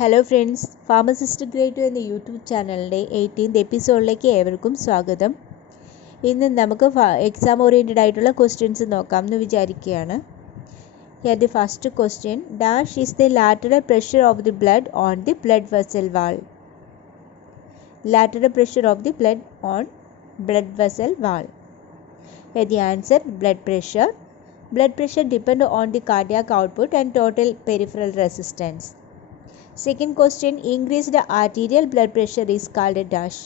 Hello friends, pharmacist grade 2 എന്ന YouTube ചാനലിൻ്റെ 18th എപ്പിസോഡിലേക്ക് ഏവർക്കും സ്വാഗതം. ഇന്ന് നമുക്ക് എക്സാം ഓറിയൻറ്റഡ് ആയിട്ടുള്ള ക്വസ്റ്റ്യൻസ് നോക്കാം എന്ന് വിചാരിക്കുകയാണ്. Here the first question, dash is the lateral pressure of the blood on the blood vessel wall. Lateral pressure of the blood on blood vessel wall. Here the answer, blood pressure. Blood pressure depends on the cardiac output and total peripheral resistance. Second question, increased arterial blood pressure is called a dash.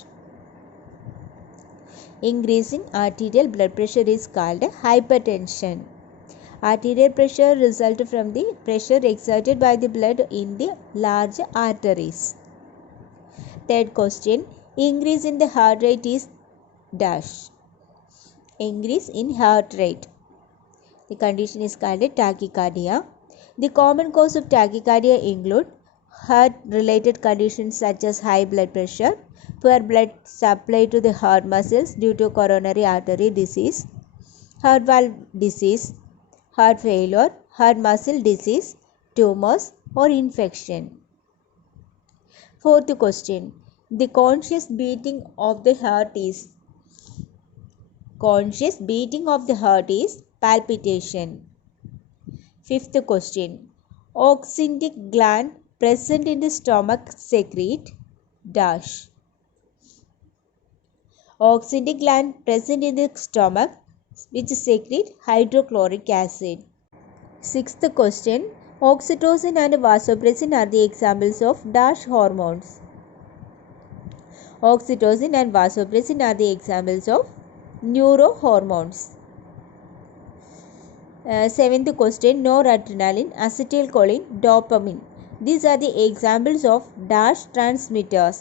Increasing arterial blood pressure is called hypertension. Arterial pressure results from the pressure exerted by the blood in the large arteries. Third question, increase in the heart rate is dash. Increase in heart rate. The condition is called tachycardia. The common cause of tachycardia include heart-related conditions such as high blood pressure, poor blood supply to the heart muscles due to coronary artery disease, heart valve disease, heart failure, heart muscle disease, tumors or infection. Fourth question, the conscious beating of the heart is palpitation. Fifth question, oxyntic gland present in the stomach secrete dash. Oxyntic gland present in the stomach which secrete hydrochloric acid. Sixth question, oxytocin and vasopressin are the examples of dash hormones. Oxytocin and vasopressin are the examples of neurohormones. Seventh question, noradrenaline, acetylcholine, dopamine. These are the examples of dash transmitters.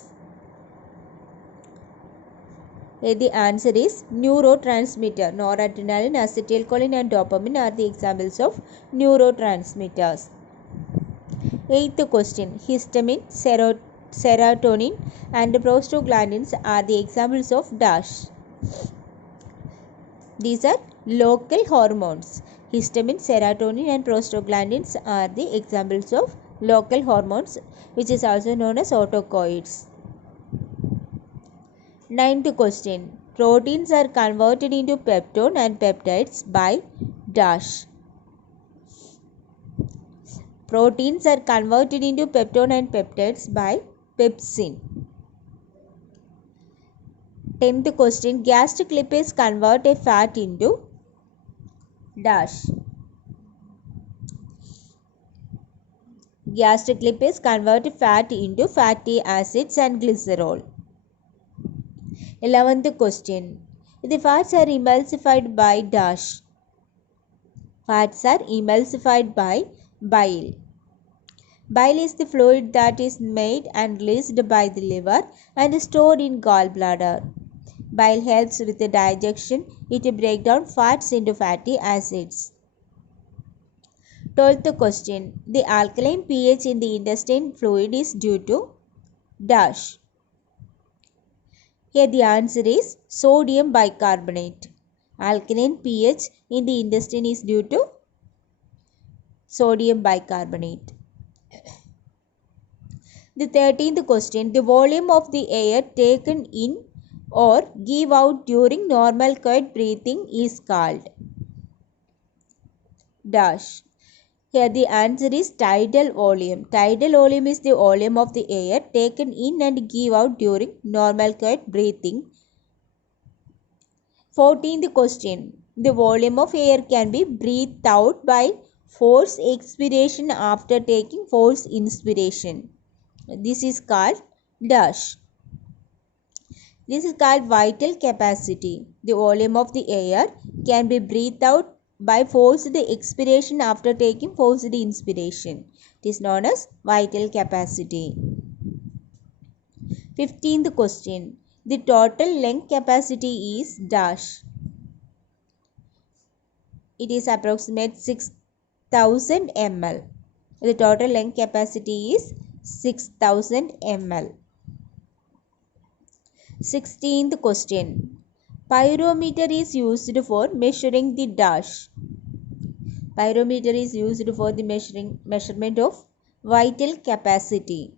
The answer is neurotransmitter. Noradrenaline, acetylcholine and dopamine are the examples of neurotransmitters. Eighth question, histamine, serotonin and prostaglandins are the examples of dash. These are local hormones. Histamine, serotonin and prostaglandins are the examples of local hormones which is also known as autocoids. Ninth question, proteins are converted into peptone and peptides by dash. Proteins are converted into peptone and peptides by pepsin. 10th question, gastric lipids convert a fat into dash. Gastric lipids convert fat into fatty acids and glycerol. 11th question, the fats are emulsified by dash. Fats are emulsified by bile. Bile is the fluid that is made and released by the liver and stored in gallbladder. Bile helps with the digestion. It breaks down fats into fatty acids. 12th question, the alkaline pH in the intestine fluid is due to dash. Here the answer is sodium bicarbonate. Alkaline pH in the intestine is due to sodium bicarbonate. The 13th question, the volume of the air taken in or give out during normal quiet breathing is called dash. Here the answer is tidal volume. Tidal volume is the volume of the air taken in and give out during normal quiet breathing. 14th question, the volume of air can be breathed out by forced expiration after taking forced inspiration. This is called dash. This is called vital capacity. The volume of the air can be breathed out by forced expiration after taking forced inspiration. It is known as vital capacity. 15th question, the total lung capacity is dash. It is approximate 6000 ml. The total lung capacity is 6000 ml. 16th question, pyrometer is used for measuring the dash. Pyrometer is used for the measurement of vital capacity.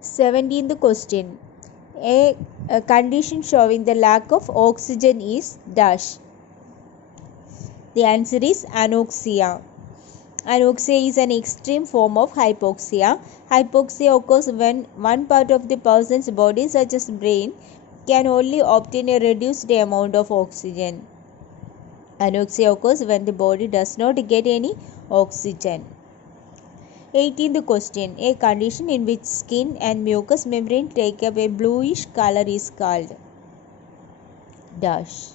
17th question. A condition showing the lack of oxygen is dash. The answer is anoxia. Anoxia is an extreme form of hypoxia. Hypoxia occurs when one part of the person's body, such as brain, can only obtain a reduced amount of oxygen. Anoxia occurs when the body does not get any oxygen. 18th question. A condition in which skin and mucous membrane take up a bluish color is called dash.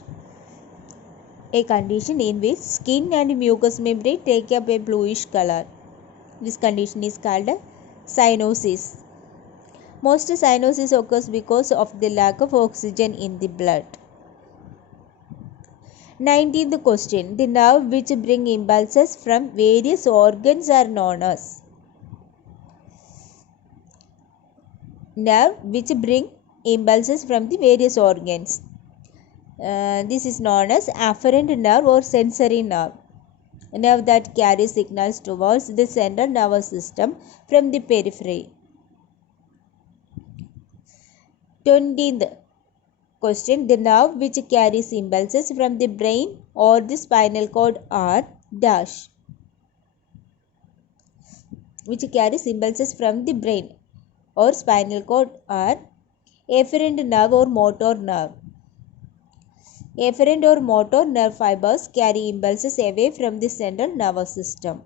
A condition in which skin and mucous membrane take up a bluish color. This condition is called cyanosis. Most cyanosis occurs because of the lack of oxygen in the blood. 19th question. The nerve which bring impulses from various organs are known as. Nerve which bring impulses from the various organs. This is known as afferent nerve or sensory nerve. A nerve that carries signals towards the central nervous system from the periphery. 20th question. The nerve which carries impulses from the brain or the spinal cord are dash. Which carries impulses from the brain or spinal cord are afferent nerve or motor nerve. Afferent or motor nerve fibers carry impulses away from the central nervous system.